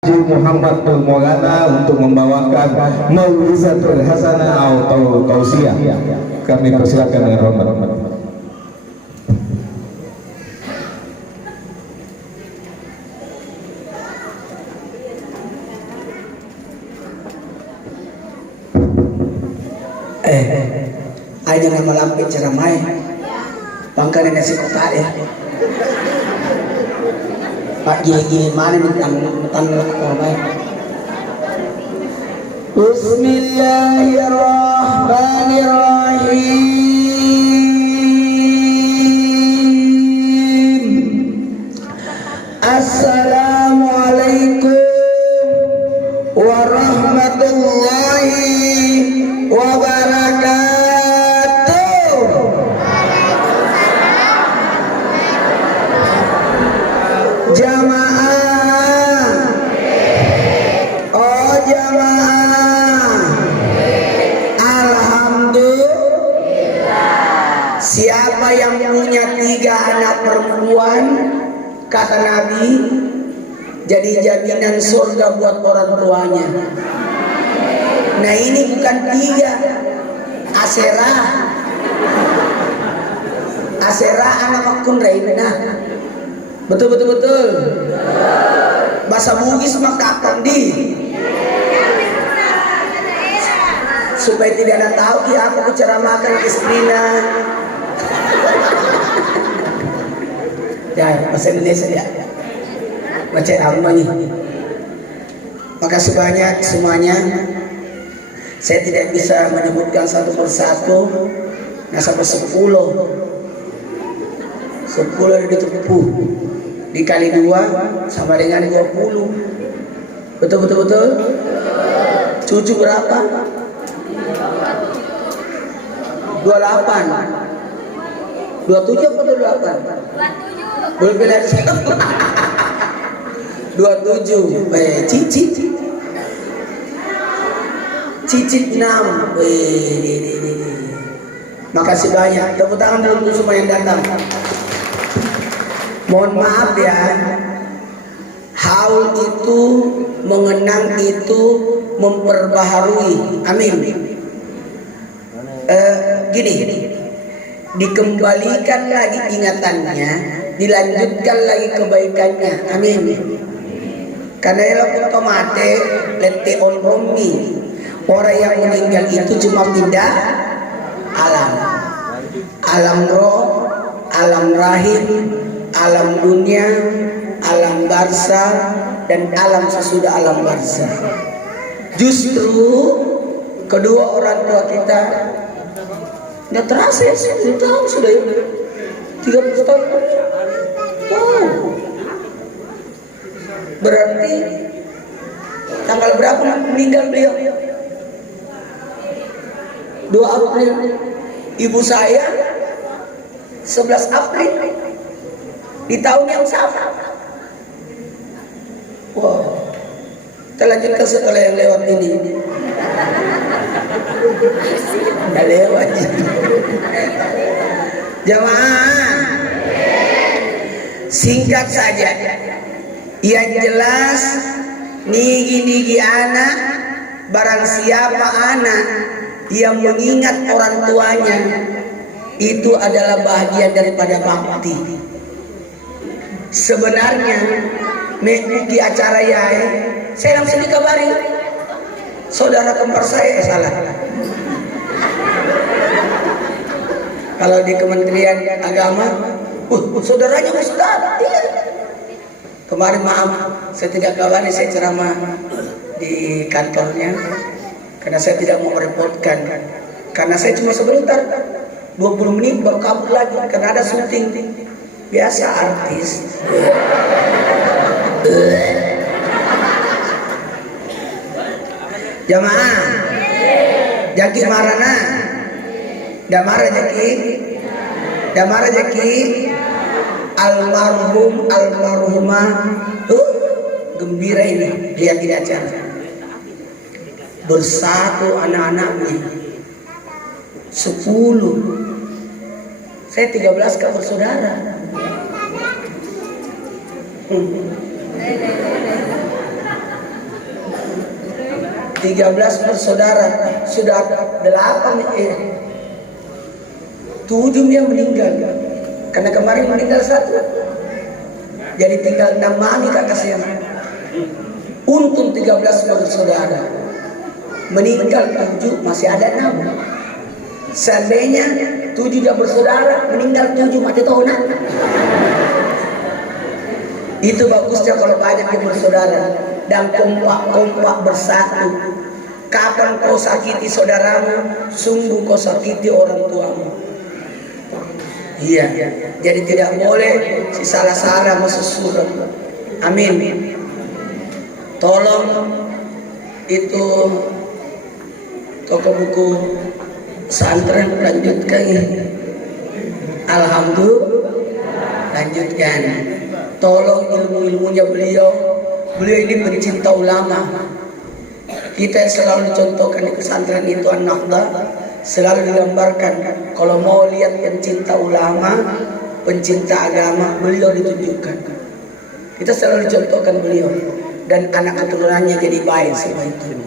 Muhammad bin Maulana untuk membawakan Mau'izatul Hasanah atau tausiah. Kami persilakan dengan hormat. Aja nama lampir ceramai bangka nasi kota ya Pak gini mana mentang ramai. Bismillahirrahmanirrahim. Assalamualaikum warahmatullahi wabarakatuh. Jamaah, oh jamaah, alhamdulillah. Siapa yang punya 3 anak perempuan, kata Nabi, jadi jaminan surga buat orang tuanya. Nah ini bukan 3, Aserah anak makun Raina. Betul. Bahasa Bugis mah kapan di? Supaya tidak ada tahu ya aku ceramahkan istrina. Ya, bahasa Indonesia ya. Baca apa nih? Makasih banyak semuanya. Saya tidak bisa menyebutkan satu persatu. Nah sampai 10 ditepuh dikali 2 sama dengan 20. Betul. Cucu berapa? 28. 27 atau 28? Boleh bela 27. Cicit 6. Makasih banyak. Tepuk tangan dulu untuk semua yang datang. Mohon maaf ya, haul itu, mengenang itu, memperbaharui. Amin. Gini, dikembalikan lagi ingatannya, dilanjutkan lagi kebaikannya. Amin. Karena elok otomatis lete on romi. Orang yang meninggal itu cuma pindah alam roh, alam rahim, alam dunia, alam barzah, dan alam sesudah alam barzah. Justru kedua orang tua kita nggak terasa ya, 10 tahun sudah ya, 30 tahun. Wow. Berarti tanggal berapa meninggal beliau? 2 April. Ibu saya 11 April. Di tahun yang sama. Wow. Kita lanjutkan setelah yang lewat ini. Udah lewat. Jamaah, singkat saja. Yang jelas, nigi anak, barang siapa anak yang mengingat orang tuanya, itu adalah bahagian daripada bakti. Sebenarnya di acara Yai, saya langsung dikabari saudara kembar saya salah. Kalau di Kementerian Agama, saudaranya Ustaz. Iya. Kemarin maaf, saya tidak kabari, saya ceramah di kantornya karena saya tidak mau merepotkan. Karena saya cuma sebentar, 20 menit baru kabur lagi karena ada syuting. Biasa artis. Jamaah, Jaki marana, damara Jaki, almarhumah, gembira ini lihat di acara. Bersatu anak-anaknya 10. Saya 13 kan bersaudara. 13 bersaudara, sudah 7 dia meninggal. Karena kemarin meninggal 1. Jadi tinggal 6 mami kakak saya. Untung 13 bersaudara. Meninggal 7, masih ada 6. Seandainya 7 dia bersaudara, meninggal 7 mati tahunan. Itu bagusnya kalau banyak yang bersaudara dan kompak-kompak bersatu. Kapan kau sakiti saudaramu, sungguh kau sakiti orang tuamu. Iya, jadi tidak boleh si salah-salah masuk surga. Amin. Tolong itu toko buku pesantren lanjutkan. Alhamdulillah, lanjutkan. Tolong ilmu-ilmunya beliau ini pencinta ulama. Kita yang selalu dicontohkan di pesantren itu An-Nahdha, selalu digambarkan kalau mau lihat pencinta ulama, pencinta agama, beliau ditunjukkan. Kita selalu dicontohkan beliau dan anak keturunannya jadi baik semua itu.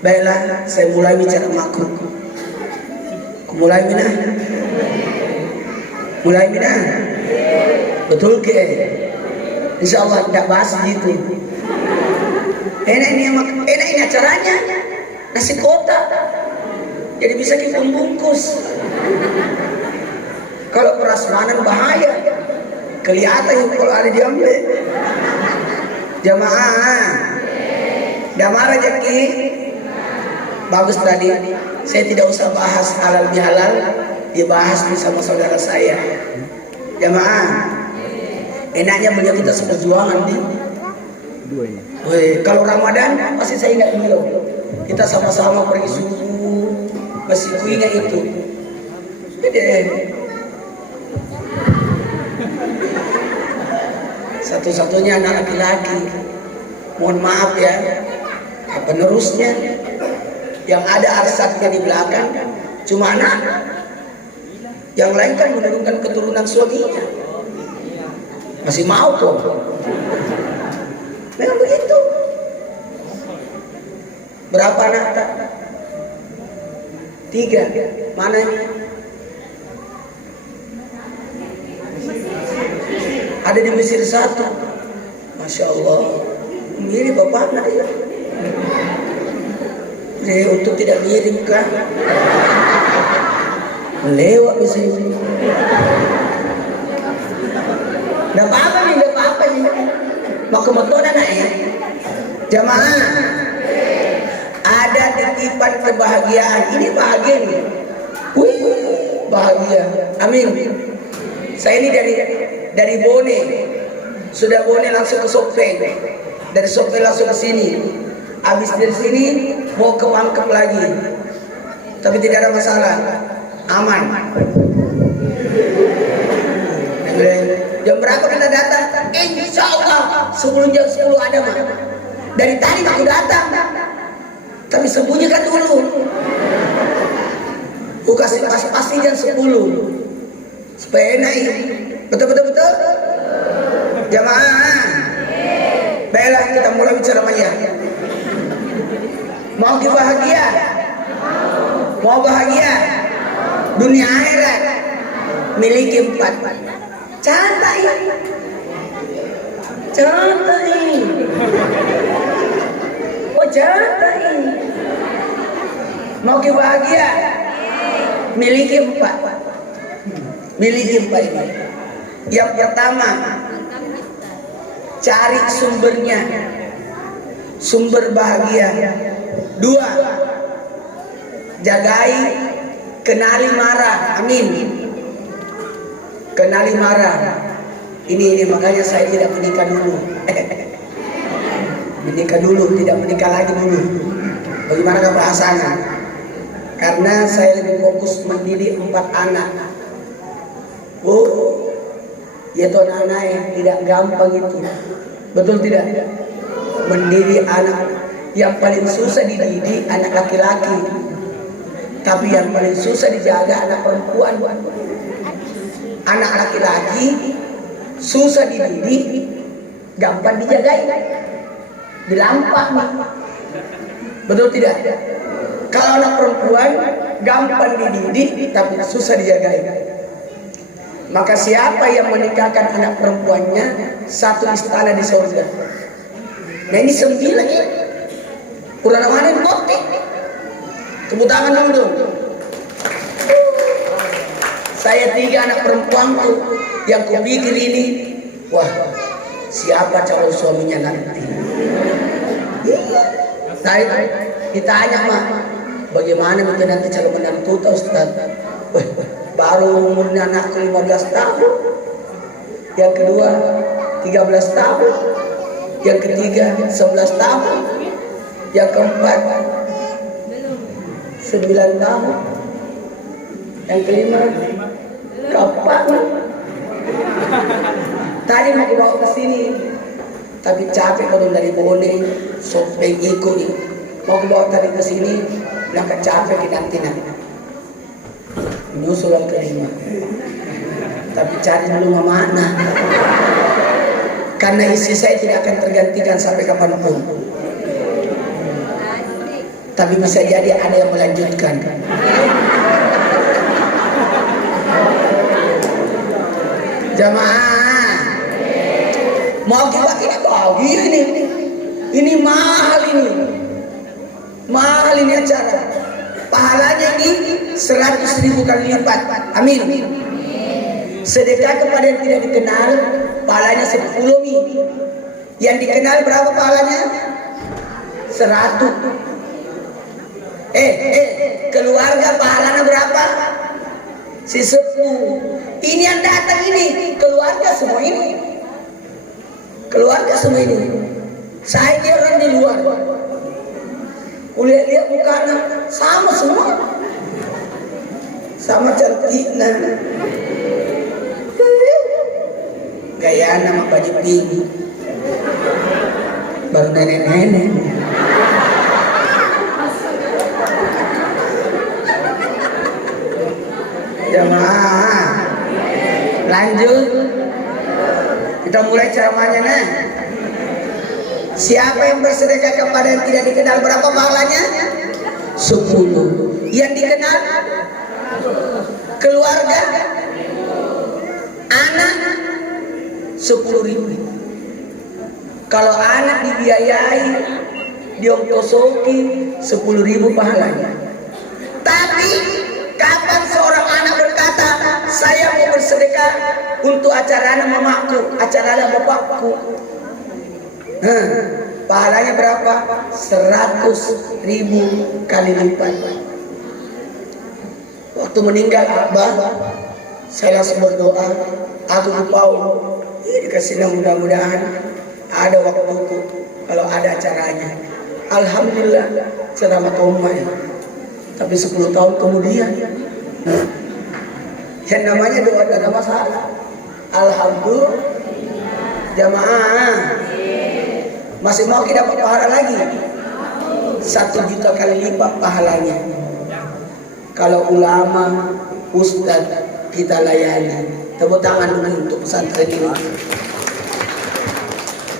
Baiklah, saya mulai bicara makro. Mulai minah. Betul ke? Insya Allah tidak bahas gitu. Enak ini acaranya nasi kotak. Jadi bisa kita bungkus. Kalau prasmanan bahaya. Kelihatan kalau ada diambil. Jamaah. Damar rezeki. Bagus tadi. Saya tidak usah bahas halal bihalal. Dibahas bersama saudara saya. Jamaah. Enaknya beliau kita seperjuangan nih. Weh, kalau Ramadan pasti saya ingat beliau. Kita sama-sama pergi subuh, masih ingat itu. Jadi satu-satunya anak laki-laki. Mohon maaf ya, penerusnya yang ada arsatnya di belakang cuma anak. Yang lain kan menurunkan keturunan suaminya. Masih mau kok. Memang begitu. Berapa anak? 3. Mana ini? Ada di Mesir 1. Masya Allah. Mirip bapaknya ya. Untuk tidak mirip kan? Lewat di sini. Nggak apa-apa nih. Mau ke motor anak ya? Jamaah. Ada titipan kebahagiaan. Ini bahagia nih. Wih, bahagia. Amin. Saya ini dari Bone. Sudah Bone langsung ke Sopeng. Dari Sopeng langsung ke sini. Habis dari sini mau ke Pangkep lagi. Tapi tidak ada masalah. Aman. Jam berapa kita datang? Insya Allah sebelum jam 10 ada mah. Dari tadi aku datang. Tapi sembunyikan dulu. Aku kasih pasti jam 10. Supaya enak. Betul. Jamaah. Baiklah kita mulai bicara maya. Mau bahagia? Mau bahagia? Dunia akhirat miliki 4. Cantai. Oh cantai. Mau bahagia? Miliki 4. Miliki 4 ini. Yang pertama, cari sumbernya. Sumber bahagia. 2, jagai, kenali marah. Amin. Kenali marah. Ini makanya saya tidak menikah dulu. Menikah dulu, tidak menikah lagi dulu. Bagaimana bahasanya? Karena saya lebih fokus mendidik 4 anak. Yaitu anak-anak yang tidak gampang itu. Betul tidak? Mendidik anak. Yang paling susah dididik anak laki-laki. Tapi yang paling susah dijaga anak perempuan. Anak laki-laki susah dididik, gampang dijagai, dilampak. Betul tidak? Kalau anak perempuan gampang dididik tapi susah dijagai. Maka siapa yang menikahkan anak perempuannya satu istana di surga. Nah ini 9 ini. Kurang mana ini bukti. Tepuk tangan dulu dong. Saya 3 anak perempuanku yang kupikir ini, wah siapa calon suaminya nanti. Saya ditanya mah, bagaimana itu nanti calon menantu Ustaz? Baru umurnya anakku 15 tahun, yang kedua 13 tahun, yang ketiga 11 tahun, yang keempat 9 tahun, yang kelima kapan? Tadi mau dibawa ke sini, tapi capek kalau dari Bone, sopeng ikut nih. Mau dibawa tadi ke sini, berangkat capek di kantina. Nyusul yang kelima, tapi cari dulu mana? Karena isi saya tidak akan tergantikan sampai kapanpun. Tapi bisa jadi ada yang melanjutkan. Jamaah, mau kita ini bagi ini mahal ini acara. Pahalanya ini 100.000 kali lipat. Amin. Sedekah kepada yang tidak dikenal, pahalanya 10 mi. Yang dikenal berapa pahalanya? 100. Keluarga pahalanya berapa? Si 10. Ini yang datang ini keluarga semua ini. Keluarga semua ini. Saya dia orang di luar. Lihat mukanya sama semua. Sama cantiknya. Gaya nama baju pink. Baru nenek-nenek. Jamaah, lanjut. Kita mulai ceramahnya nah. Siapa yang bersedekah kepada yang tidak dikenal berapa pahalanya? 10. Yang dikenal? Keluarga? Anak? 10.000. Kalau anak dibiayai, diongkosoki 10.000 pahalanya. Tapi kapan seorang anak berkata, saya mau bersedekah untuk acara anak mamaku, acara anak bapakku, pahalanya berapa? 100.000 kali lipat. Waktu meninggal Abah, saya langsung berdoa, aku lupau, dikasih mudah-mudahan ada waktuku kalau ada acaranya. Alhamdulillah ceramah Tomai. Tapi 10 tahun kemudian, yang namanya doa dan masalah. Alhamdulillah, jamaah. Masih mau kita dapat pahala lagi? 1 juta kali lipat pahalanya. Kalau ulama, ustaz kita layani. Tepuk tangan dulu untuk pesantren ini.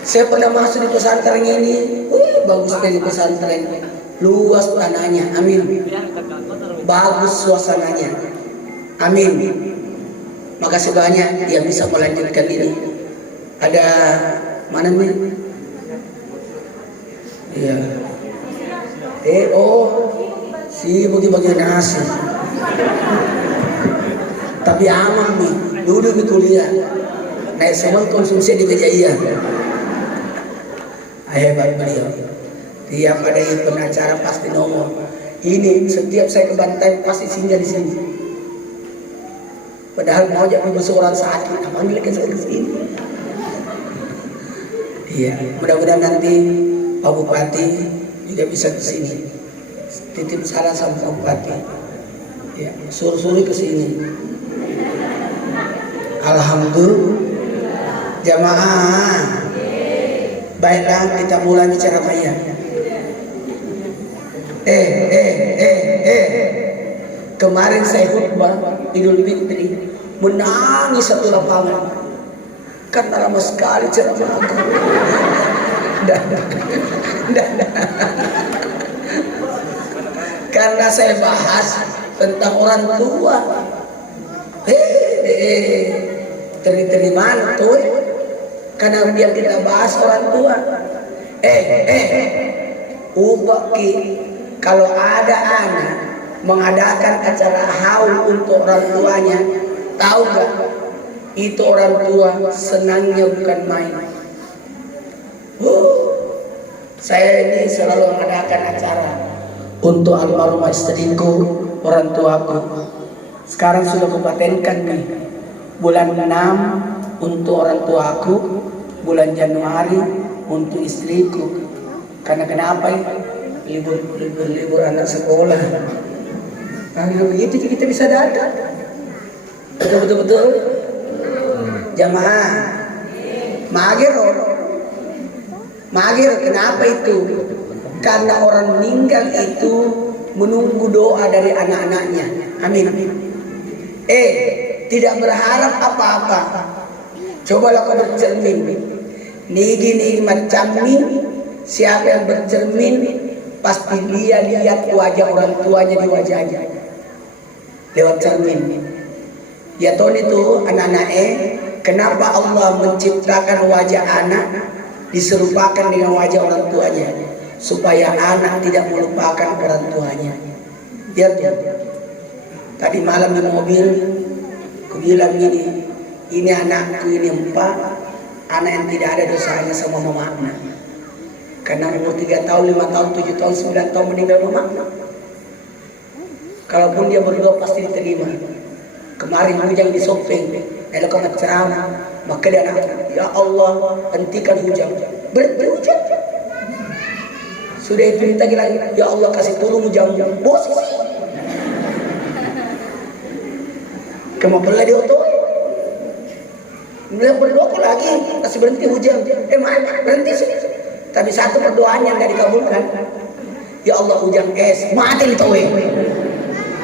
Saya pernah masuk di pesantren ini. Bagus dari pesantren. Luas tanahnya. Amin. Bagus suasananya. Amin. Makasih banyak yang bisa melanjutkan ini. Ada mana nih? Iya. Si bagi-bagi nasi. Tapi aman nih, duduk di kuliah. Naik semua konsumsi di Kejayaan. Hebat beliau. Tiap ada pengacara pasti nomor. Ini setiap saya ke Bantai pasti singgah di sini. Padahal mau aja membesuk orang sakit, panggil ke sini. Iya, mudah-mudahan nanti Pak Bupati juga bisa ke sini. Titip salam sama Pak Bupati. Ya, suruh-suruh ke sini. Alhamdulillah. Jamaah. Baiklah, kita mulai bicara maya. Kemarin saya khutbah Idul Fitri, menangis satu lapangan. Karena lama sekali ceramah aku. karena saya bahas tentang orang tua. Terima tuh, karena biar kita bahas orang tua. Ubaki, kalau ada anak mengadakan acara haul untuk orang tuanya, tahu gak? Itu orang tua senangnya bukan main. Saya ini selalu mengadakan acara untuk almarhumah istriku, orang tuaku. Sekarang sudah kupatenkan nih, bulan 6 untuk orang tuaku, bulan Januari untuk istriku. Karena kenapa ya? Libur anak sekolah. Nah, begitu kita bisa datang. Betul. Jamaah. Magir, kenapa itu? Karena orang meninggal itu menunggu doa dari anak-anaknya. Amin. Tidak berharap apa-apa. Cobalah kau bercermin. Nigi macam ini. Siapa yang bercermin, pasti dia lihat wajah orang tuanya di wajahnya lewat cermin. Ya tahun itu anak-anak kenapa Allah menciptakan wajah anak diserupakan dengan wajah orang tuanya, supaya anak tidak melupakan orang tuanya. Dia tuh tadi malam di mobil aku bilang ini anakku, ini 4 anak yang tidak ada dosanya sama mamanya. Karena umur 3 tahun, 5 tahun, 7 tahun, 9 tahun meninggal mama. Kalaupun dia berdoa pasti diterima. Kemarin hujan di Sopeng, ada kau ceramah, maka dia anak, ya Allah hentikan hujan. Berhenti hujan. Sudah itu kita lagi, ya Allah kasih turun hujan. Bos. Kamu pernah di oto? Beliau berdoa lagi, kasih berhenti hujan. Berhenti sih. Tapi satu perdoaan yang tidak dikabulkan, ya Allah hujan es, mati itu.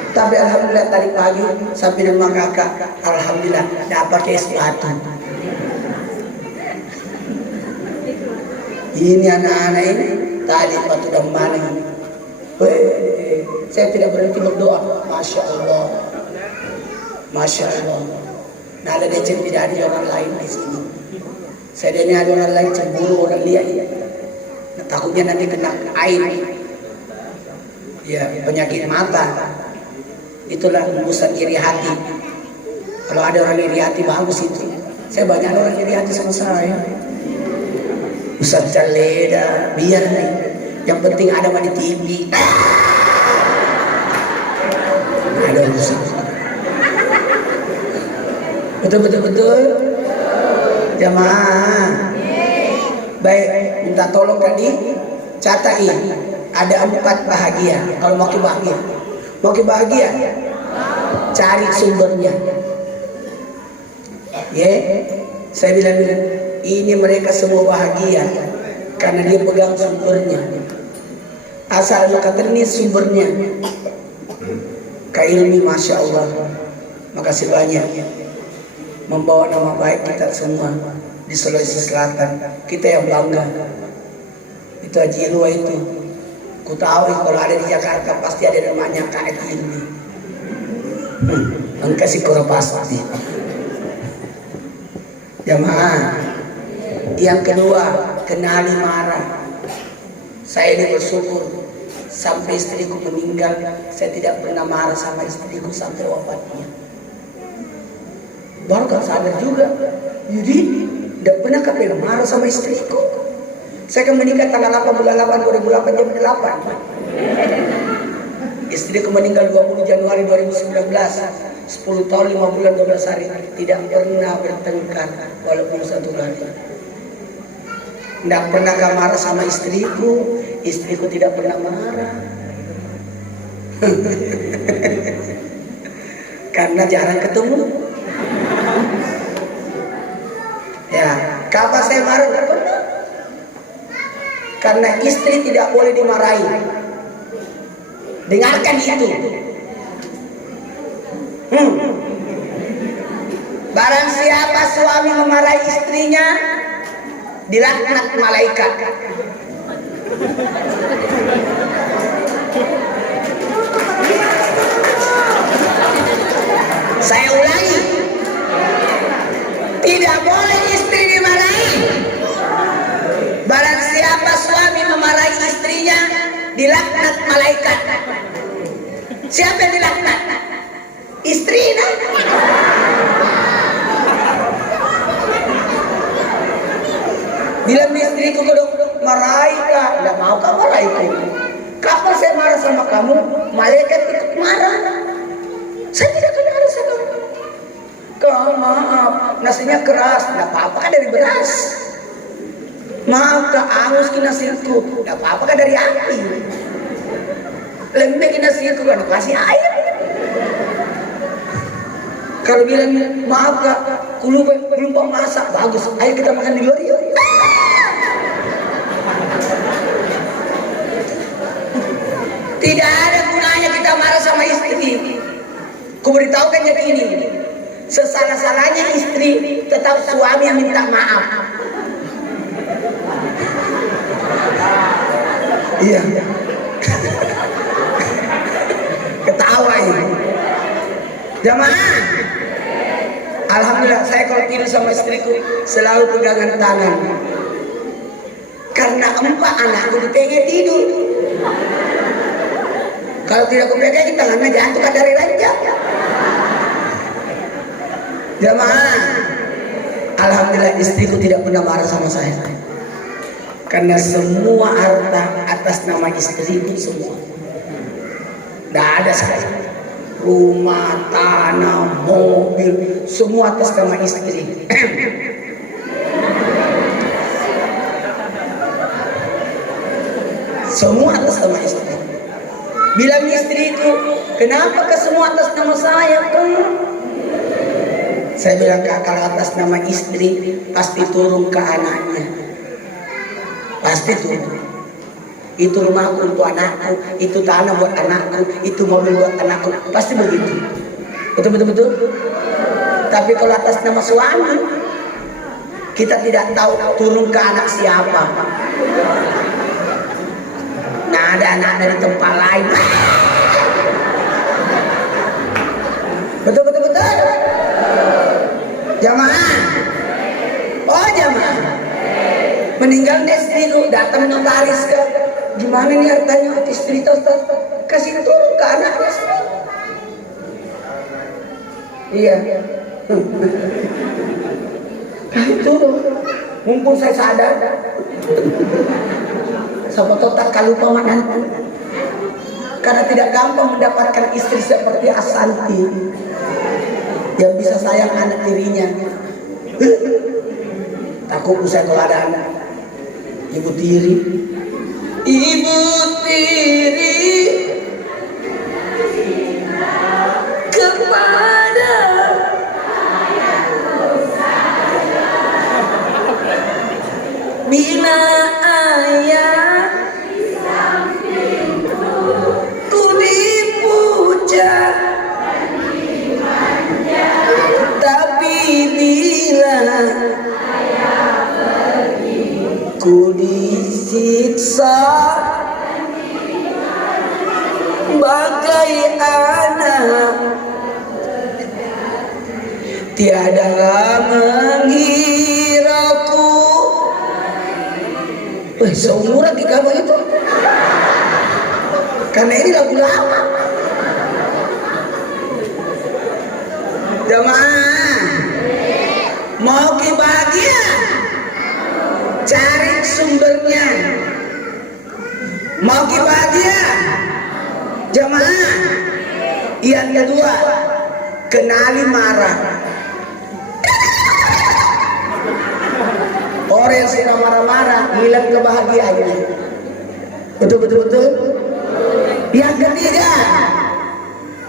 Tapi alhamdulillah tadi pagi sampai dengan kakak, alhamdulillah dapat es batu. Ini anak-anak ini tadi batu dan mana? Saya tidak berhenti berdoa, masya Allah, masya Allah. Nah ada decen tidak ada orang lain di sini. Saya ini ada orang lain cemburu, orang lihat. Takutnya nanti kena air, ya penyakit mata. Itulah hembusan iri hati. Kalau ada orang iri hati bagus itu. Saya banyak orang iri hati sama saya. Ustaz Caleda, biar nih. Yang penting ada di TV. Ada urusan. Betul. Jamaah. Baik, minta tolong tadi catain ada 4 bahagia. Kalau mau bahagia, cari sumbernya. Saya bilang ini mereka semua bahagia karena dia pegang sumbernya. Asal kata ini sumbernya. Kak Ilmi, masya Allah, makasih banyak membawa nama baik kita semua. Di Sulawesi Selatan kita yang bangga itu Haji Ilwa itu. Ku tahu kalau ada di Jakarta pasti ada namanya Kak Ilmi. Engkau sih kurang pasti. Jamaah, yang kedua kenali marah. Saya ini bersyukur sampai istriku meninggal, saya tidak pernah marah sama istriku sampai wafatnya. Baru kan sadar juga, jadi tidak pernah kepala marah sama istriku. Saya kan menikah tanggal 8 bulan 8 2008 jam 8. Istriku meninggal 20 Januari 2019. 10 tahun 5 bulan 12 hari tidak pernah bertengkar walaupun 1 hari. Tidak pernah marah sama istriku tidak pernah marah. Karena jarang ketemu. Ya, kapan saya marah? Tidak pernah. Karena istri tidak boleh dimarahi. Dengarkan itu. Barang siapa suami memarahi istrinya, dilaknat malaikat. dilaknat malaikat. Siapa yang dilaknat? Istrinya. Bilang istriku kedok, maraika, nggak mau kamu maraiku. Kapan saya marah sama kamu, malaikat ikut marah. Saya tidak akan marah sama kamu. Kau maaf, nasinya keras, nggak apa-apa kan dari beras. Maaf kak, angus ki nasiku, nggak apa-apa kan dari api. Lembek ki nasiku kan kasih air. Kalau bilang maaf kak, belum masak, bagus. Ayo kita makan di luar yuk. Tidak ada gunanya kita marah sama istri. Ku beritahukan jadi ini, sesalah-salahnya istri tetap suami yang minta maaf. Iya. Ketawa ini. Jamaah. Alhamdulillah saya kalau tidur sama istriku selalu pegangan tangan. Karena 4 anakku dipegang tidur. Kalau tidak aku pegang tangannya jatuh kan dari ranjang. Jamaah. Alhamdulillah istriku tidak pernah marah sama saya. Karena semua harta atas nama istriku semua. Tidak ada saya. Rumah, tanah, mobil, semua atas nama istri. Semua atas nama istri. Bilang istri itu, kenapa ke semua atas nama saya? Saya bilang kalau atas nama istri pasti turun ke anaknya. Pasti turun. Itu rumahku untuk anakku, itu tanah buat anakku, itu mobil buat anakku, pasti begitu. Betul. Tapi kalau atas nama suami, kita tidak tahu turun ke anak siapa. Nah ada anak dari tempat lain. Betul. Jamaah. Oh jamaah. Meninggal istriku, datang notaris ke. Gimana nih hartanya istri tahu kasih turun ke anaknya. Iya. Kasih turun. Mumpung saya sadar. Sama total kalupa mananku. Karena tidak gampang mendapatkan istri seperti Asanti yang bisa sayang anak tirinya. Takut saya kalau ada anak. Ibu tiri kepada bila ayah ku dipuja, tapi bila ku disiksa bagai anak, tiada mengiraku. Seumuran di kamu itu. Karena ini lagu lama. Jamaah, mau bahagia, cari sumbernya. Mau bahagia, jamaah. Yang kedua, kenali marah. Orang yang suka marah-marah hilang kebahagiaannya. Betul. Yang ketiga,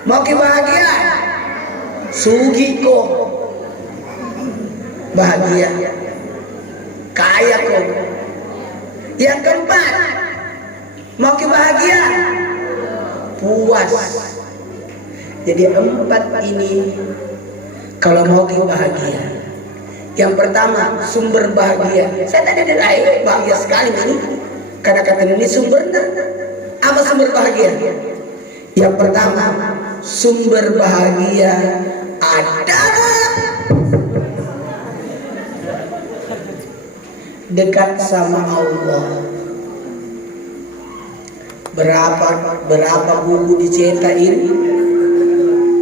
mau bahagia, sugiko, bahagia, kaya kok. Yang keempat, mau bahagia, puas. Jadi 4 ini kalau mau bahagia. Yang pertama, sumber bahagia. Saya tadi ada bahagia sekali ini. Karena kata ini sumbernya. Apa sumber bahagia? Yang pertama, sumber bahagia adalah dekat sama Allah. berapa buku dicetakin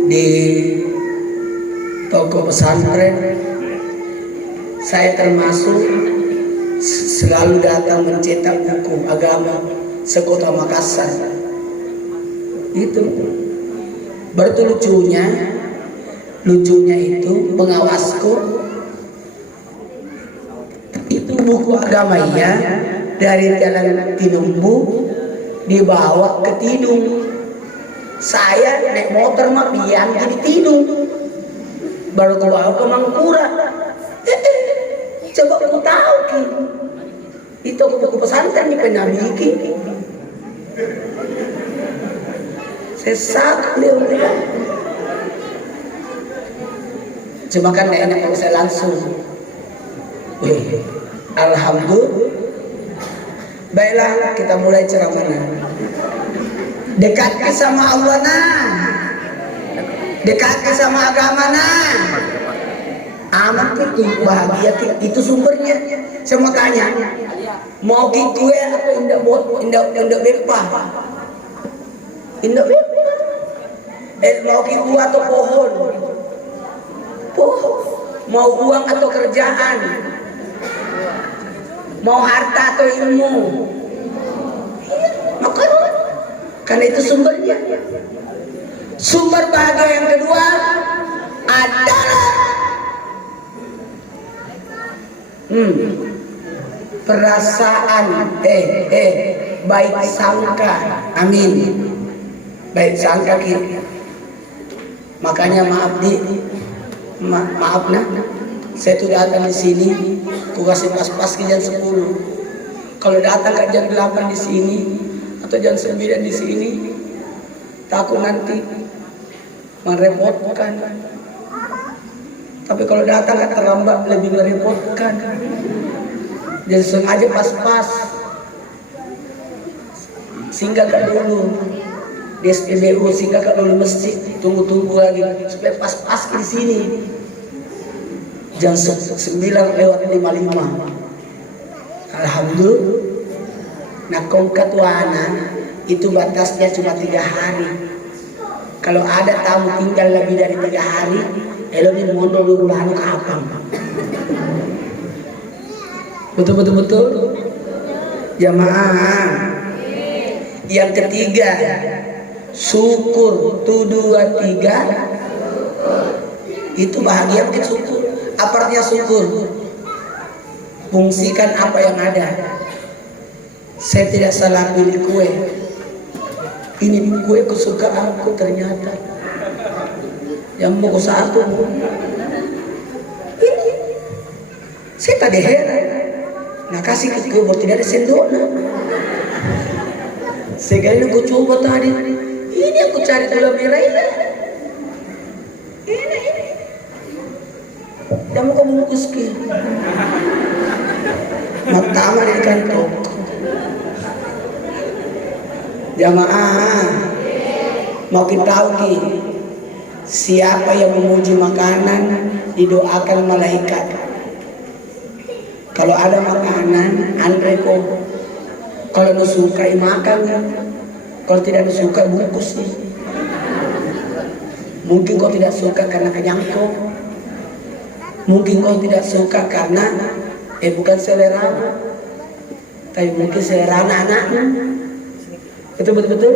di toko pesantren. Saya termasuk selalu datang mencetak buku agama sekota Makassar. Itu berarti lucunya itu pengawasku itu buku agama ya dari Jalan Tinumbu dibawa ke Tidung. Saya naik motor mah pian jadi Tidung, baru ke bawa ke Mangkura. Coba aku tahu ki itu buku pesantren di Penamiki sesak beliau. Cuma kan enak kalau saya langsung. Alhamdulillah. Baiklah, kita mulai ceramahnya. Dekatkan sama Allah nah. Dekatkan sama agama nah. Aman itu bahagia itu sumbernya. Saya mau tanya, mau kue atau indak bepa? Indak bepa. Mau kue atau pohon? Mau uang atau kerjaan? Mau harta atau ilmu? Maka karena itu sumbernya. Sumber bahagia yang kedua adalah perasaan baik sangka. Amin. Baik sangka kita. Makanya maaf nah, saya tuh datang di sini, ku kasih pas-pas ke jam 10. Kalau datang ke jam 8 di sini atau jam 9 di sini, takut nanti merepotkan. Tapi kalau datang gak terlambat lebih merepotkan. Jadi sengaja pas-pas. Singgah gak dulu di SPBU, singgah gak dulu masjid, tunggu lagi supaya pas-pas di sini. Jam 9:55. Alhamdulillah. Nah kongkat wana itu batasnya cuma 3 hari. Kalau ada tamu tinggal lebih dari 3 hari, eloknya mondok dulu anu kapan? Betul. Jamaah. Yang ketiga, syukur. 2, 3. Itu bahagia bikin syukur. Apa artinya syukur? Fungsikan apa yang ada. Saya tidak salah pilih kue. Ini kue kesukaanku ternyata. Yang mau satu. Ini. Saya tadi heran. Nah kasih ke kue tidak ada sendoknya. Sekali aku coba tadi. Ini aku cari gula merah ini. Yang mau kamu bungkus ke? Pertama di kantong. Jamaah, mau kita tahu ki, siapa yang memuji makanan didoakan malaikat. Kalau ada makanan, Andre kok. Kalau suka makan, kalau tidak suka bungkus nih. Mungkin kau tidak suka karena kenyang kok. Mungkin kau tidak suka karena bukan selera, tapi mungkin selera anak-anaknya. Betul.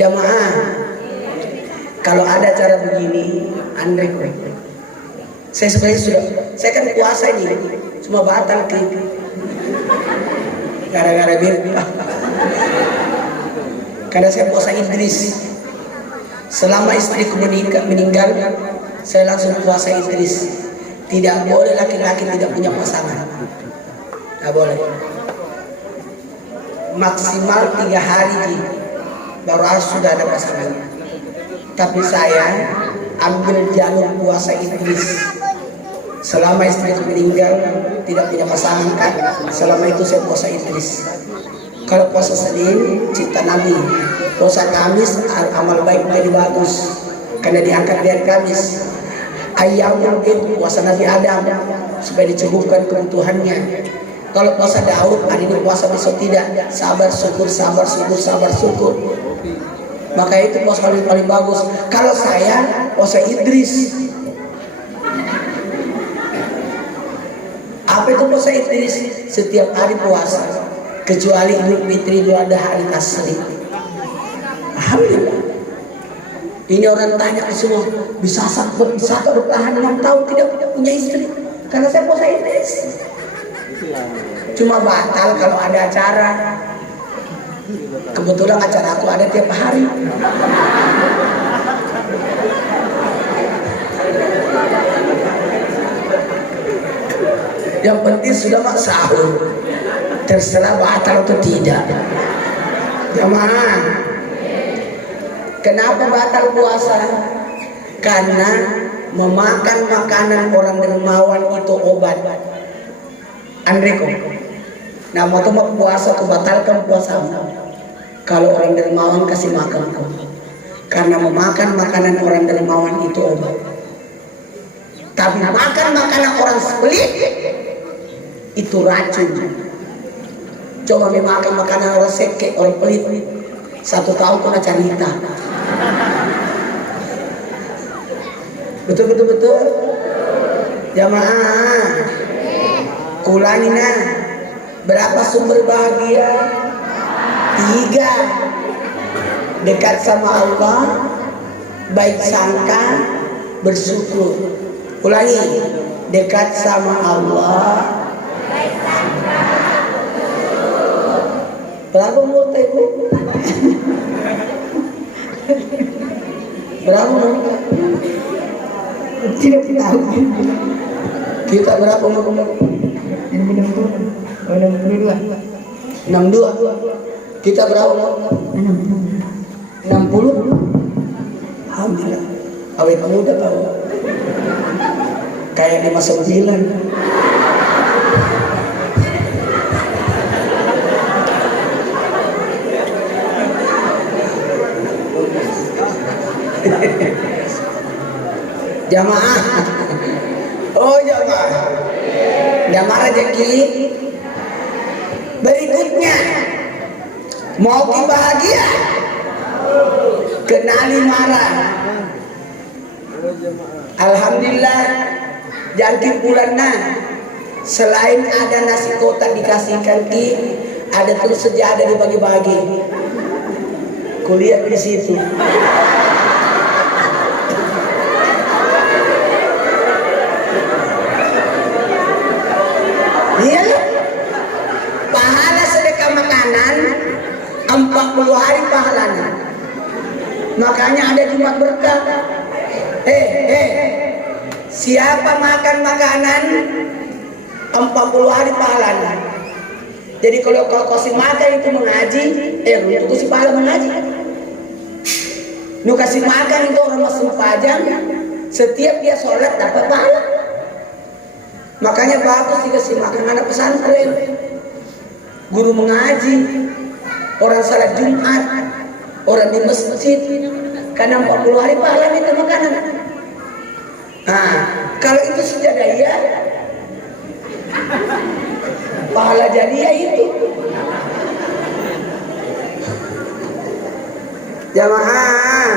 Jamaah, kalau ada cara begini, Andre kok. Saya sebenarnya saya kan puasa ini, cuma batal ke gara-gara beda. Karena saya puasa Idris. Selama istriku meninggal, saya langsung puasa Idris. Tidak boleh laki-laki tidak punya pasangan. Tidak boleh. Maksimal 3 hari baru harus sudah ada pasangan. Tapi saya ambil jalur puasa Idris. Selama istri meninggal tidak punya pasangan kan, selama itu saya puasa Idris. Kalau puasa Senin cipta Nabi, puasa Kamis amal baik menjadi bagus karena diangkat dari Kamis. Ayam puasa Nabi Adam supaya dicukupkan kebutuhannya. Kalau puasa Daud, hari ini puasa besok tidak. Sabar, syukur, sabar, syukur, sabar, syukur. Maka itu puasa paling bagus. Kalau saya puasa Idris. Apa itu puasa Idris? Setiap hari puasa, kecuali Idul Fitri, Idul Adha, hari Tasrik. Alhamdulillah. Ini orang tanya ke semua, bisa bertahan 6 tahun tidak punya istri? Karena saya puasa Idris. Cuma batal kalau ada acara. Kebetulan acara aku ada tiap hari. Yang penting sudah mak sahur. Terserah batal atau tidak. Jamaah. Kenapa batal puasa? Karena memakan makanan orang dermawan itu obat. Andreko. Nah, mau tuh mau puasa kebatalkan puasamu. Kalau orang dermawan kasih makan kau. Karena memakan makanan orang dermawan itu obat. Tapi makan makanan orang pelit itu racun. Coba memakan makanan orang seke, orang pelit. 1 tahun kena cerita. Betul. Jamaah. Ulangi nah. Berapa sumber bahagia? 3. Dekat sama Allah, baik sangka, bersyukur. Ulangi. Dekat sama Allah, baik sangka, bersyukur. Berapa mulut itu? Berapa mulut? Tidak tahu. Kita berapa mulut? 62. Kita berapa? 60. Alhamdulillah. Awet muda tahu. Kayak 59. Jamaah. Oh jamaah. Jamaah rezeki. Berikutnya, mau bahagia, kenali marah. Alhamdulillah, jangkit bulanna. Selain ada nasi kotak dikasihkan ki, ada terus sejadah dibagi-bagi. Kuliah di situ. Iya. 40 hari pahalanya. Makanya ada Jumat berkah. Siapa makan makanan 40 hari pahalanya. Jadi kalau kau kasih makan itu mengaji, untuk kasih pahala mengaji. Nu kasih makan itu orang masuk pajang, setiap dia sholat dapat pahala. Makanya bagus dikasih makan anak pesantren, guru mengaji, orang salat Jumat, orang di masjid, karena 40 hari pahala itu makanan. Nah, kalau itu sudah daya, pahala jadiah itu. Jamaah.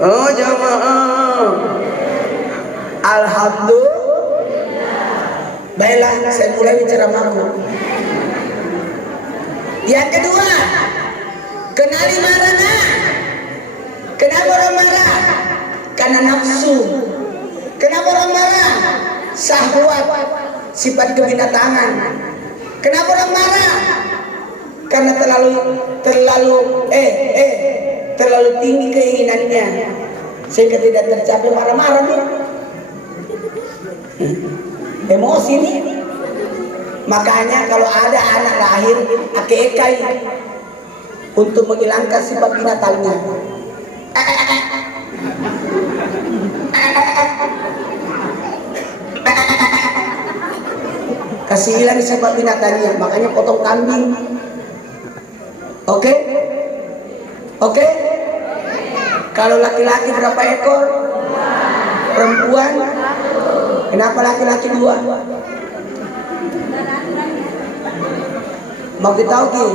Oh jamaah. Alhamdulillah. Baiklah, saya mulai bicara mampu. Yang kedua, kenali marahnya. Kenapa orang marah? Karena nafsu. Kenapa orang marah? Syahwat, sifat kebinatangan. Kenapa orang marah? Karena terlalu tinggi keinginannya sehingga tidak tercapai, marah-marah nih. Emosi nih. Makanya kalau ada anak lahir akekai untuk menghilangkan sifat binatangnya. Kasih hilang sifat binatangnya, makanya potong kambing. Oke? Kalau laki-laki berapa ekor? Perempuan? Kenapa laki-laki 2? Mau kita tahu Ki?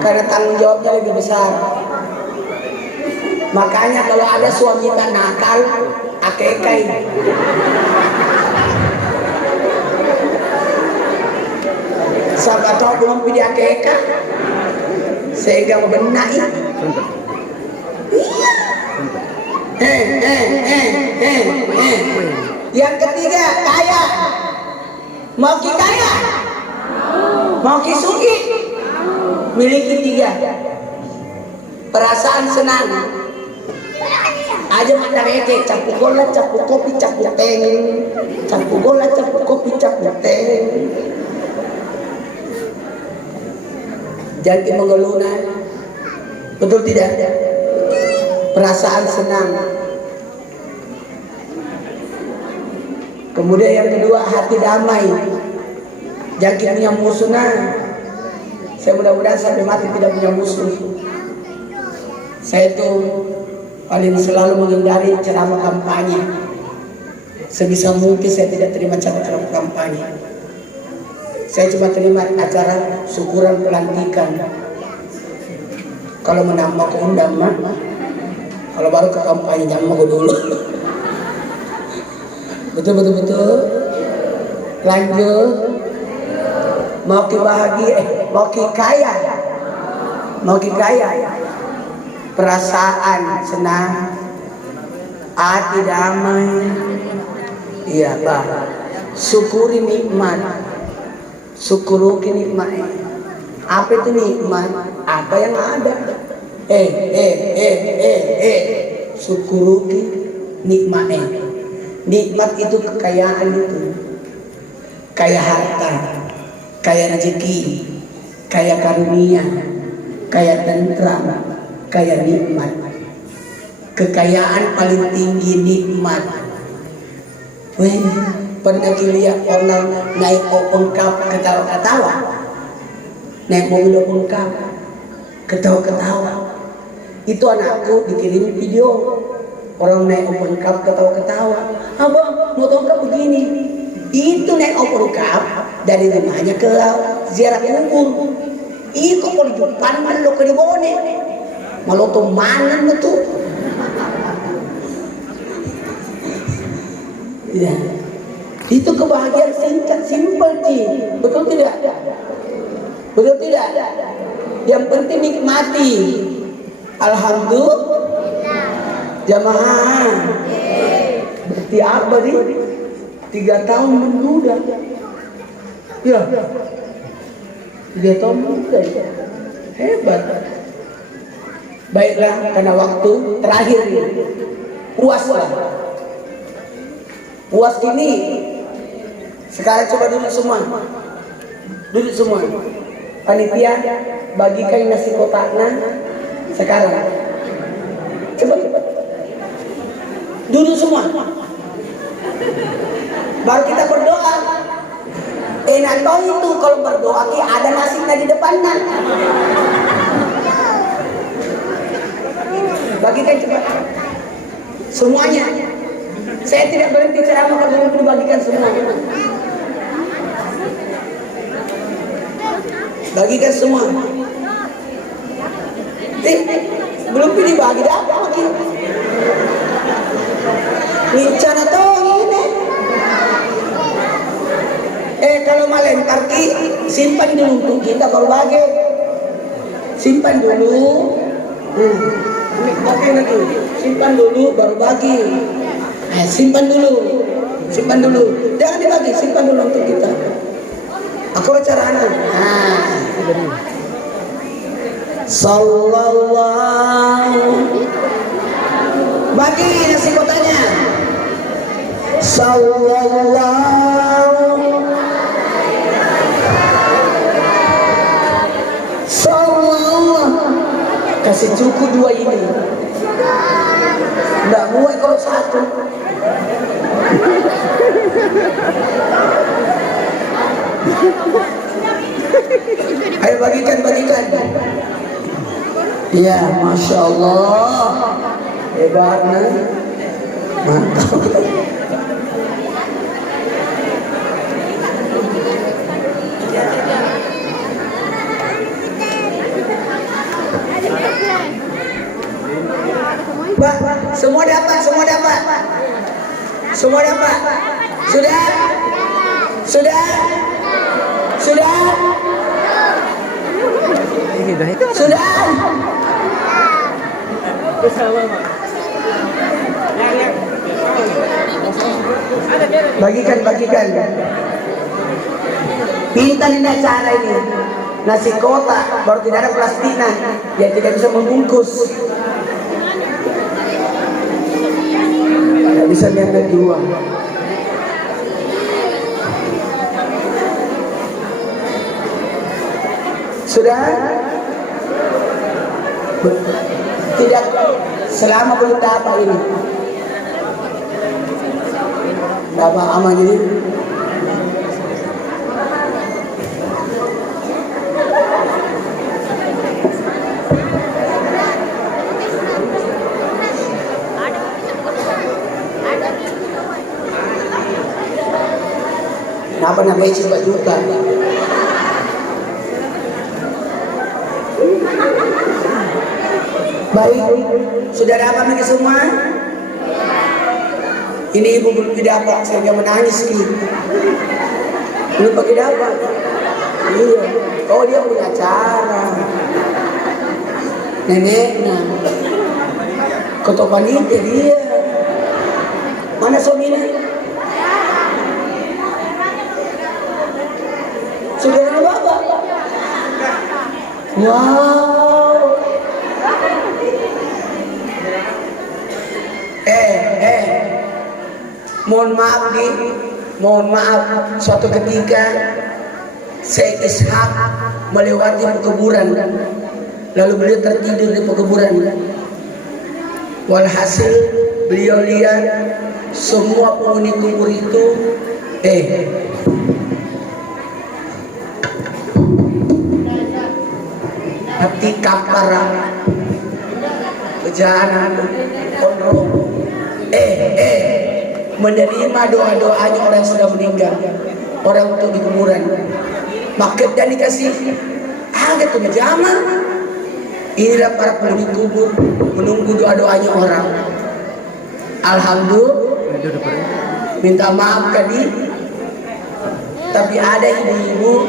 Karena tanggung jawabnya lebih besar. Makanya kalau ada suami tak nakal, akekai. Sampai tahu belum pilih akeka, sehingga membenahi. Yang ketiga, kaya. Mau ki kaya? Mau ki suki? Miliki 3. Perasaan senang. Aja mata rete, capu gola, capu kopi, capu teh. Capu gola, capu kopi, capu teh. Jangan mengeluna. Betul tidak? Perasaan senang. Kemudian yang kedua, hati damai. Jangan punya musuh. Saya mudah-mudahan sampai mati tidak punya musuh. Saya tuh paling selalu menghindari ceramah kampanye. Sebisa mungkin saya tidak terima ceramah kampanye. Saya cuma terima acara syukuran pelantikan. Kalau menang mau keundang mah. Kalau baru ke kampanye jangan mau dulu. Betul. Lanjut. Mau ki bahagia, mau ki kaya. Mau ki kaya. Perasaan senang, hati damai. Iya, Pak. Syukuri nikmat. Syukuri nikmat. Apa itu nikmat? Apa yang ada? Syukuri nikmat. Nikmat itu kekayaan itu. Kaya harta, kaya rezeki, kaya karunia, kaya tentram, kaya nikmat. Kekayaan paling tinggi nikmat. Weh, pernah lihat orang naik open cup ketawa-ketawa, naik mobil open cup ketawa-ketawa. Itu anakku dikirim video orang naik open cup ketawa-ketawa. Abang, motor cup begini. Itu naik open cup dari rumahnya ke ziarah kubur. Iko mau di depan malu ke di bone. Malu tuh mana tuh? Ya. Itu kebahagiaan singkat, simpel sih. Betul tidak? Betul tidak? Yang penting nikmati. Alhamdulillah. Jamaah. Berarti apa nih? 3 tahun menduda. Ya. 3 tahun menduda. Hebat. Baiklah, karena waktu terakhir nih. Puaslah. Puas gini. Sekarang coba duduk semua. Duduk semua. Panitia bagikan nasi kotaknya sekarang. Cepat. Duduk semua. Baru kita berdoa. Enak tahu itu kalau berdoa ada nasinya di depannya. Bagikan cepat. Semuanya. Saya tidak berhenti ceramah kalau belum dibagikan semua. Bagikan semua. Belum pilih bagi apa lagi? Rencana tuh ini. Kalau mau lempar ki, simpan dulu untuk kita baru bagi. Simpan dulu. Oke nanti. Simpan dulu baru bagi. Simpan dulu. Simpan dulu. Jangan dibagi, simpan dulu untuk kita. Aku bicara anak. Sallallahu. Bagi nasi kotaknya. Sallallahu. Kasih cukup 2 ini. Nggak muat kalau 1. Ayo bagikan. Ya, Masya Allah. Hebat, mantap. Semua dapat, semua dapat. Semua dapat. Sudah? Sudah? Sudah? Sudah? Bagikan, bagikan. Pintar ini cara ini. Nasi kotak baru tidak ada plastiknya, yang tidak bisa membungkus. Tidak bisa diambil dua. Sudah? Tidak selama belum apa ini. Apa aman jadi? Kenapa namanya Cibat Juta? Baik, sudah dapat ini semua? Ini ibu belum dapat, saya menangis nih. Belum pakai dapat. Iya. Oh dia punya acara. Neneknya. Ketua panitia dia. Mana suaminya? Saudara bapak. Wow. Mohon maaf, suatu ketika Syekh Ishaq melewati pekuburan, lalu beliau tertidur di pekuburan. Walhasil beliau lihat semua penghuni kubur itu hati kapara kejahanan kontrol menerima doa-doanya orang yang sudah meninggal, orang untuk di kuburan. Maka dan dikasih ada tuh jamaah. Inilah para penghuni kubur menunggu doa-doanya orang. Alhamdulillah. Minta maaf tadi, tapi ada ibu-ibu,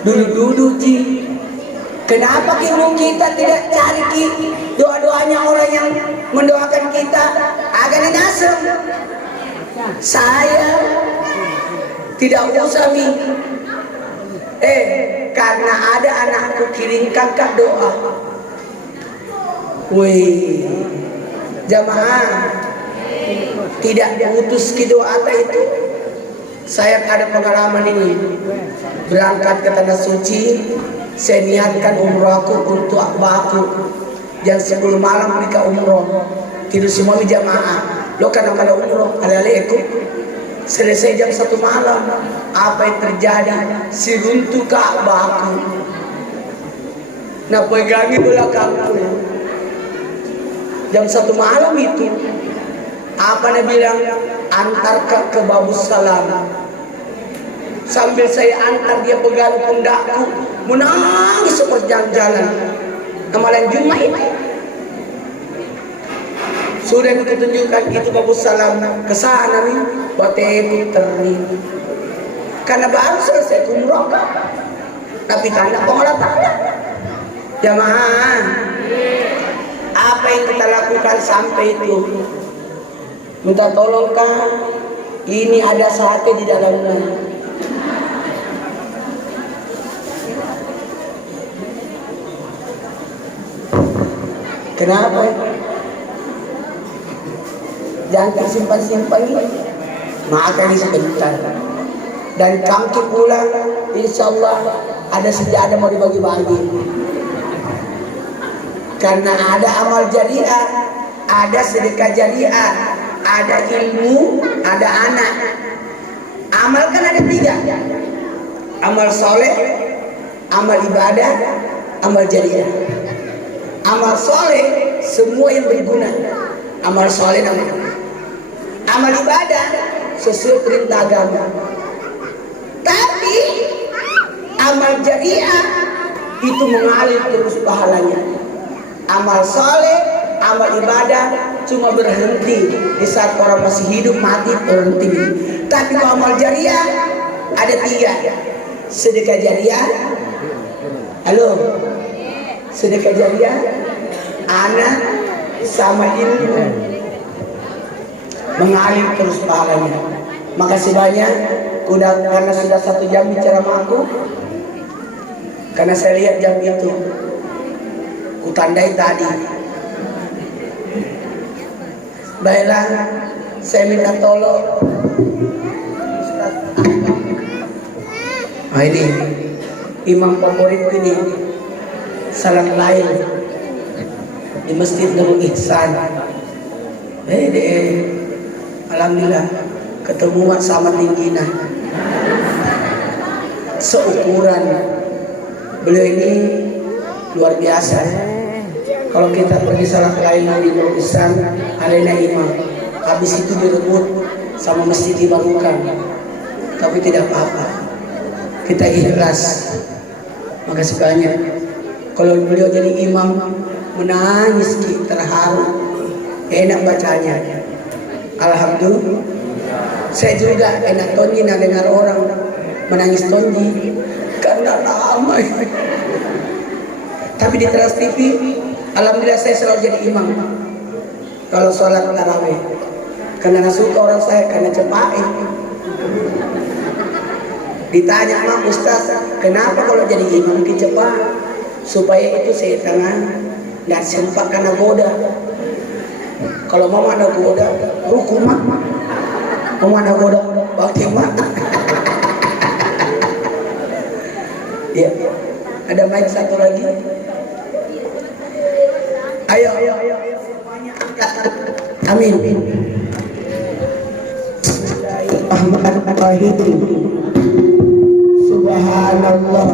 duduk-duduk Ci. Kenapa kita tidak cari doa-doanya orang yang mendoakan kita agar dinasem? Saya tidak usah karena ada anakku kirim kakak doa. Wih, jamaah tidak diutus ke doa itu. Saya ada pengalaman ini, berangkat ke tanah suci, saya niatkan umrohku untuk abahku. Jam 10 malam pergi ke umroh, tidur semua jamaah. Lo kan ada umroh, alaikum. Selesai jam 1 malam, apa yang terjadi? Si runtuh Ka'bahku. Nah pegangi belakangku. Jam 1 malam itu, apa dia bilang? Antar ke Babus Salam. Sambil saya antar, dia pegang pundakku, menangis sepanjang jalan. Malam Jumat itu sudah kita tunjukkan itu Babus Salam ke sana nih, buat itu terni. Karena baru selesai umroh, tapi tanda pengelatan. Jamaah, apa yang kita lakukan sampai itu? Minta tolong kan, ini ada sate di dalamnya. Kenapa? Jangan tersimpan-simpan ini. Makan sebentar. Dan kangki pulang, insya Allah ada sejadah mau dibagi-bagi. Karena ada amal jariah, ada sedekah jariah, ada ilmu, ada anak. Amal kan ada 3. Amal soleh, amal ibadah, amal jariah. Amal soleh semua yang berguna. Amal soleh namanya. Amal ibadah sesuai perintah agama. Tapi amal jariah itu mengalir terus pahalanya. Amal soleh, amal ibadah cuma berhenti di saat orang masih hidup, mati berhenti. Tapi kalau amal jariah ada 3. Sedekah jariah, halo, sedekah jariah, anak, sama ilmu, mengalir terus pahalanya. Makasih banyak, karena sudah 1 jam bicara sama aku. Karena saya lihat jam itu, kutandai tadi. Baiklah, saya minta tolong. Nah ini, imam favorit ini, salat lain di Masjid Darul Ihsan. Alhamdulillah ketemu sama tingginya, seukuran. Beliau ini luar biasa. Kalau kita pergi salat lain di Darul Ihsan, alena imam, habis itu direbut sama masjid dibangunkan, tapi tidak apa-apa, kita ikhlas. Makasih banyak. Kalau beliau jadi imam, menangis terharu, enak bacanya. Alhamdulillah. Saya juga enak tonji dengar orang menangis tonji karena lama. Tapi di Trans TV, alhamdulillah saya selalu jadi imam kalau sholat tarawih. Karena nggak suka orang saya karena cepat. Ditanya sama Ustaz, kenapa kalau jadi imam cepat? Supaya itu setan dan sempat karena goda. Kalau mau ada goda, rukun mak. Mau ada goda, bakti mak. Ya, ada mic satu lagi. Ayo. Amin. Bismillahirrahmanirrahim. Subhanallah.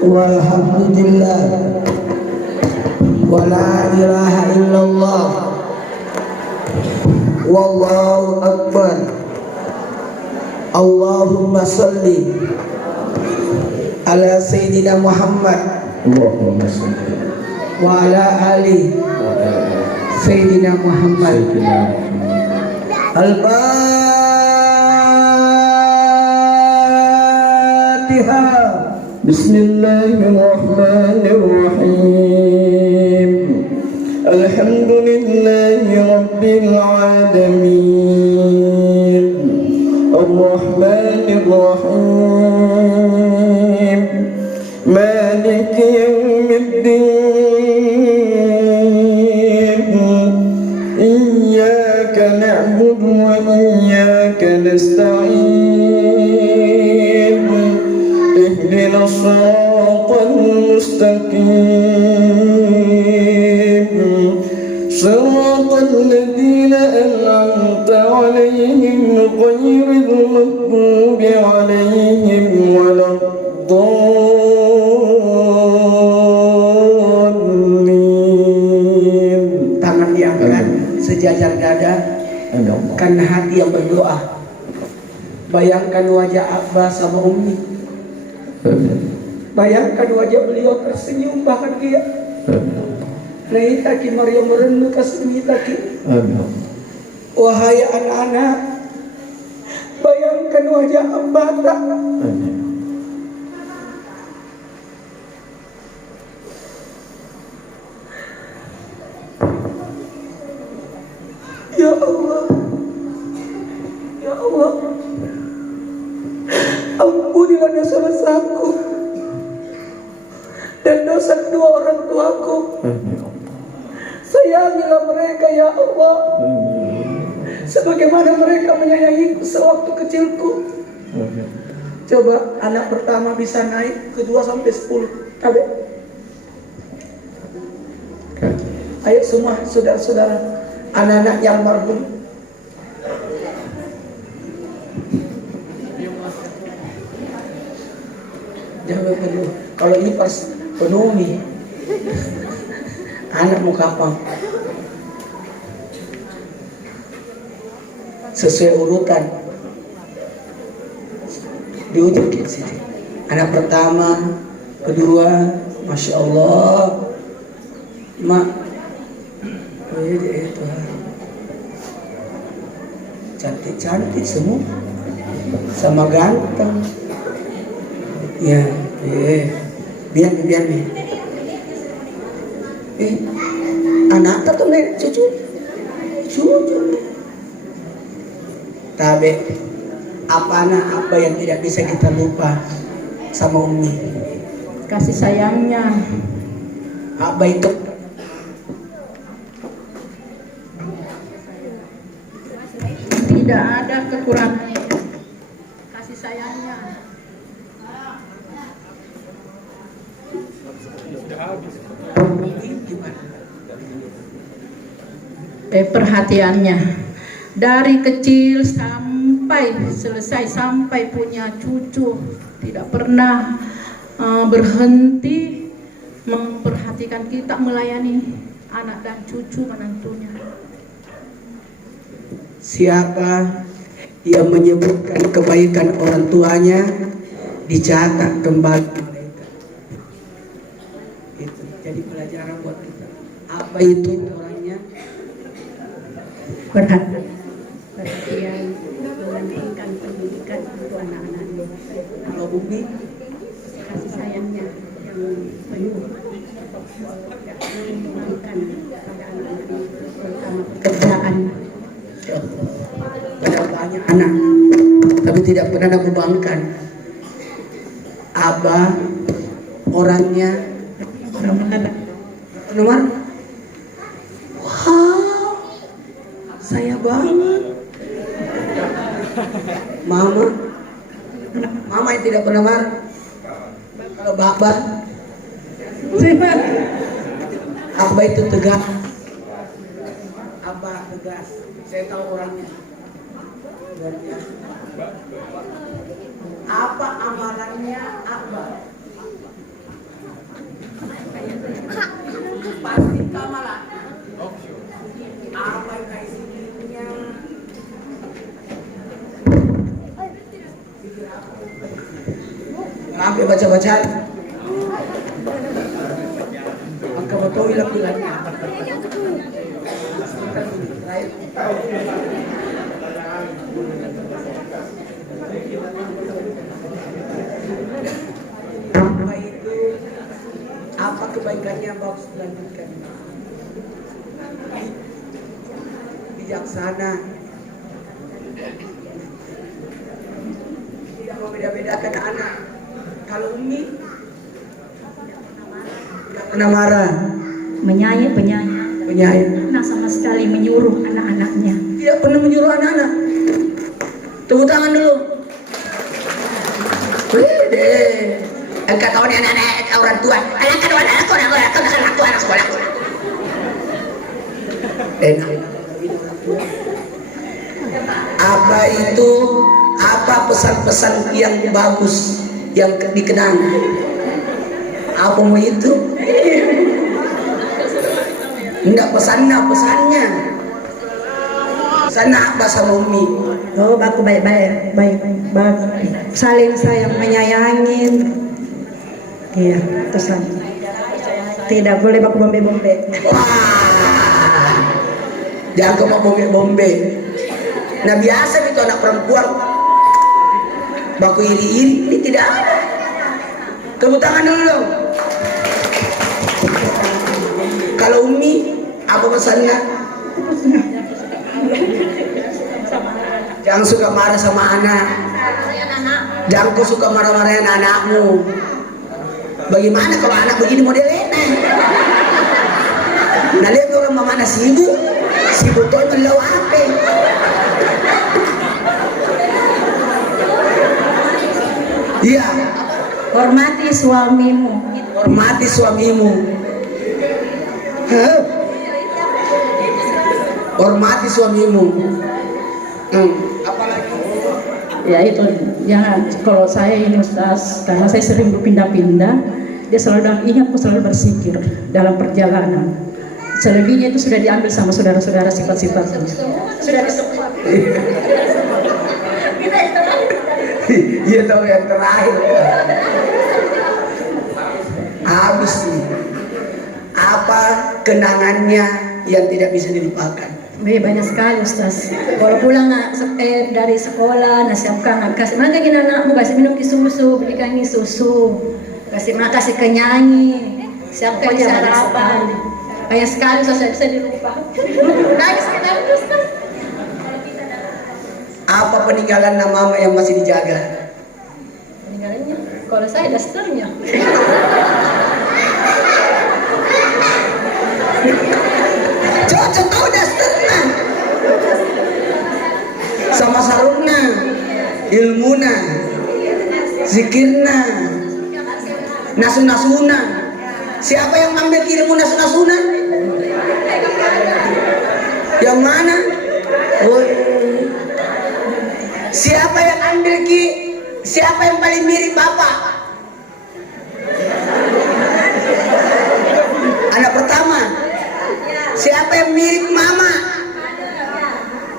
Walhamdulillah. Wa la ilaha illallah. Wallahu akbar. Allahumma salli ala Sayyidina Muhammad Allahumma salli wa ala ali Sayyidina Muhammad. Al-Fatihah. Bismillahirrahmanirrahim. Alhamdulillahi rabbil alamin. Ar-Rahmanir Rahim. Maliki yawmiddin. Iyyaka na'budu wa iyyaka nasta'in. Ihdina as-siratal mustaqim. Siratal ladzina an'amta 'alaihim ghairil maghdubi 'alaihim waladdallin. Tangan diangkat sejajar dada, karena hati yang berdoa. Bayangkan wajah Abah sama Umi. Bayangkan wajah beliau tersenyum bahagia. Nai taki Maryam merenung kasih taki. Wahai anak-anak, bayangkan wajah Abah tak. Ya Allah, ya Allah, ampunilah dosa-dosaku dan dosa kedua orang tuaku. Sayangilah mereka ya Allah, sebagaimana mereka menyayangiku sewaktu kecilku. Coba anak pertama bisa naik, kedua sampai 10. Kabe. Ayo semua saudara-saudara, anak-anak yang marhum. Jangan penuh. Kalau ini pas penuh nih, anak mau kapan? Sesuai urutan. Di ujung sini. Anak pertama kedua, masya Allah, mak, Tuhan, cantik-cantik semua, sama ganteng, ya, biar nih, anak tuh nih cucu, tapi apa yang tidak bisa kita lupa sama Umi? Kasih sayangnya. Apa itu? Tidak ada kekurangan. Kasih sayangnya. Perhatiannya dari kecil sampai selesai, sampai punya cucu, tidak pernah berhenti memperhatikan kita, melayani anak dan cucu menantunya. Siapa yang menyebutkan kebaikan orang tuanya dicatat kembali mereka. Itu jadi pelajaran buat kita. Apa itu orangnya? Perhatian mementingkan pendidikan untuk anak-anaknya. Kalau Umi Kasih sayangnya yang penuh, mengembangkan pada anak-anaknya, terutama pekerjaan. Ada banyak anak, tapi tidak pernah membebankan. Abah orangnya nomor. Wow, saya banget. Mama yang tidak pernah marah. Kalau Abah itu tegas. Abah tegas. Saya tahu orangnya. Apa amalannya Abah? Pasti kamalan. Apa yang kasih dirinya? Maaf ya baca-bacaan. Angka betul hilang-hilangnya. Apa itu? Apa kebaikannya bagus lanjutkan? Bijaksana. Tidak membeda-bedakan anak. Kalau Umi tidak pernah marah, penyayang, nah sama sekali menyuruh anak-anaknya. tidak pernah menyuruh anak-anak. Tepuk tangan dulu. Wih, angkat tahun anak-anak orang tua. Anak sekolah. Apa itu? Apa pesan-pesan yang bagus yang dikenang? Apa mau itu? Enggak pesannya. Pesannya apa sama Umi? Oh, aku baik. Saling sayang menyayangin. Iya, pesan. Tidak boleh baku bombe. Wah, jangan kau mau bombe. Nah biasa itu anak perempuan baku iri, ini tidak ada. Tepuk tangan dulu dong. Kalau Umi, apa pesannya? Jangan suka marah sama anak. Jangan kau suka marah-marahin anakmu. Bagaimana kalau anak begini modelnya? Nah lihat orang mamana sibuk tuh melau apa? Iya. Hormati suamimu. Hormati suamimu. Apalagi? Ya itu, jangan. Kalau saya ini Ustaz, karena saya sering berpindah-pindah, dia selalu bilang, ingat aku selalu bersikir dalam perjalanan. Selebihnya itu sudah diambil sama saudara-saudara sifat-sifatnya. Sudah disebut. Iya tahu yang terakhir. habis nih. Apa kenangannya yang tidak bisa dilupakan? Banyak sekali Ustaz. Kalau pulang dari sekolah, nasiapkan kasih makan anakmu, kasih minum susu, belikan susu, kasih makan, kasih kenyanyi, siapkan sarapan. Banyak sekali Ustaz, bisa dilupa. Nangis kita Ustaz. Apa peninggalan nama yang masih dijaga? Peninggalannya, kalau saya dasternya. Cocok tahu dasternya. Sama sarungna, ilmuna, zikirna, nasun-nasuna. Siapa yang ambil ilmu nasun-nasuna? Yang mana? Oh. Siapa yang ambil siapa yang paling mirip bapak? Anak pertama. Siapa yang mirip mama?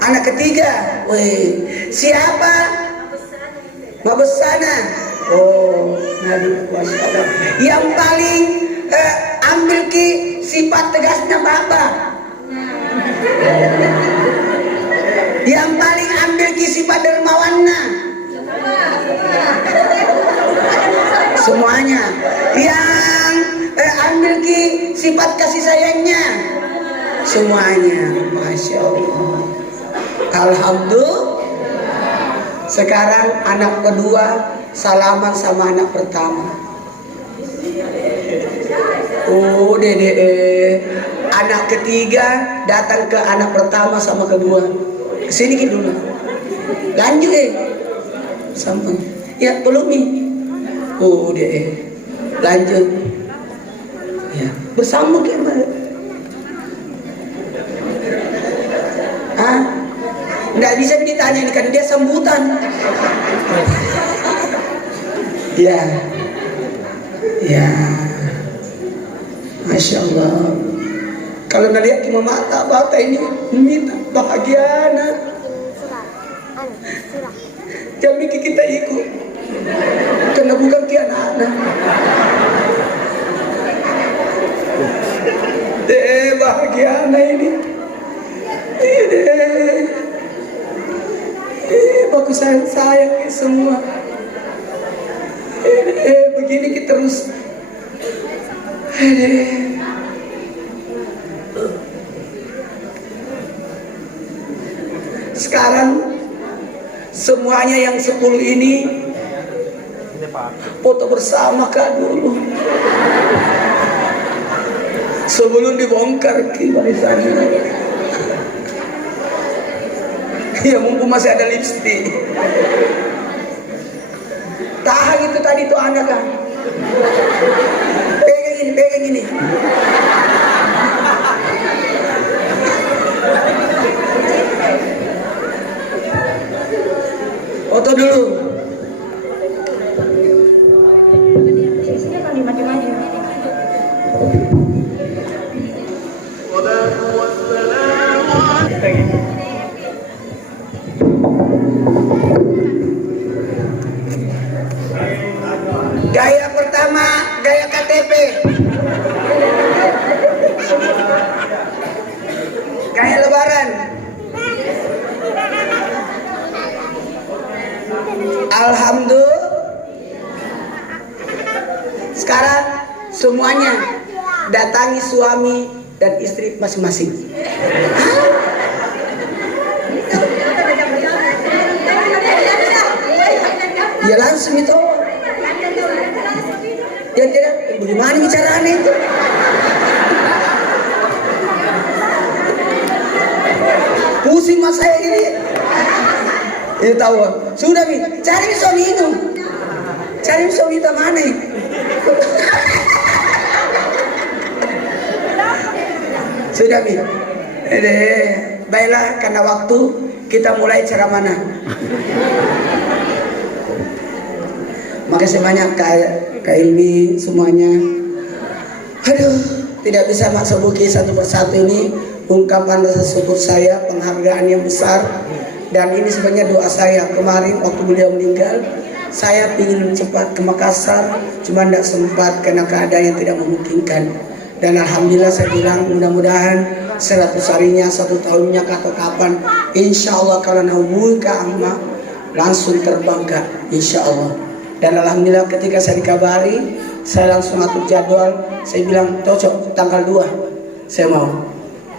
Anak ketiga. Wih. Siapa? Mabesana. Oh, Nabi Wasallam. Yang paling ambil sifat tegasnya bapak. Yang paling ambil sifat dermawannya. Semuanya. Yang ambil sifat kasih sayangnya. Semuanya. Masya Allah. Alhamdulillah. Sekarang anak kedua salaman sama anak pertama. Oh dede. Anak ketiga datang ke anak pertama sama kedua. Kesini gitu dulu. Lanjut sampai. Ya tolong nih. Oh dede. Lanjut. Ya bersambung gimana? Nggak bisa ditanya ini kan dia sambutan. Ya, ya, Masya Allah. Kalau ngeliat cuma mata ini minta bahagia nak. Jangan bikin kita ikut, karena bukan kian anak. Bahagia anak ini. Bagus sayang semua. Begini kita terus. Sekarang semuanya yang 10 ini foto bersama Kak dulu. Sebelum dibongkar warisannya. Ya mumpung masih ada lipstik. Tahan itu tadi tuh anak kan. Pegang gini. Foto dulu. Gaya pertama, gaya KTP. Gaya lebaran. Alhamdulillah. Sekarang semuanya datangi suami dan istri masing-masing. Ya langsung itu. Ya tidak, bagaimana bicaranya itu? Pusing mas saya ini. Ini tahu. Sudah Mi, cari suami itu. Cari suami itu mana? Sudah Mi. Baiklah, karena waktu kita mulai cara mana? Makasih banyak Kak Ilmi semuanya. Aduh, tidak bisa Mak sebuki satu persatu ini ungkapan rasa syukur saya, penghargaan yang besar. Dan ini sebenarnya doa saya kemarin waktu beliau meninggal. saya ingin cepat ke Makassar, cuma tidak sempat karena keadaan yang tidak memungkinkan. Dan alhamdulillah saya bilang mudah-mudahan 100 harinya, 1 tahunnya atau kapan, insya Allah kalau naumul ke amma langsung terbang ke insya Allah. Dan alhamdulillah ketika saya dikabari, saya langsung atur jadwal. Saya bilang cocok tanggal 2 saya mau.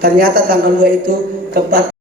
Ternyata tanggal 2 itu tepat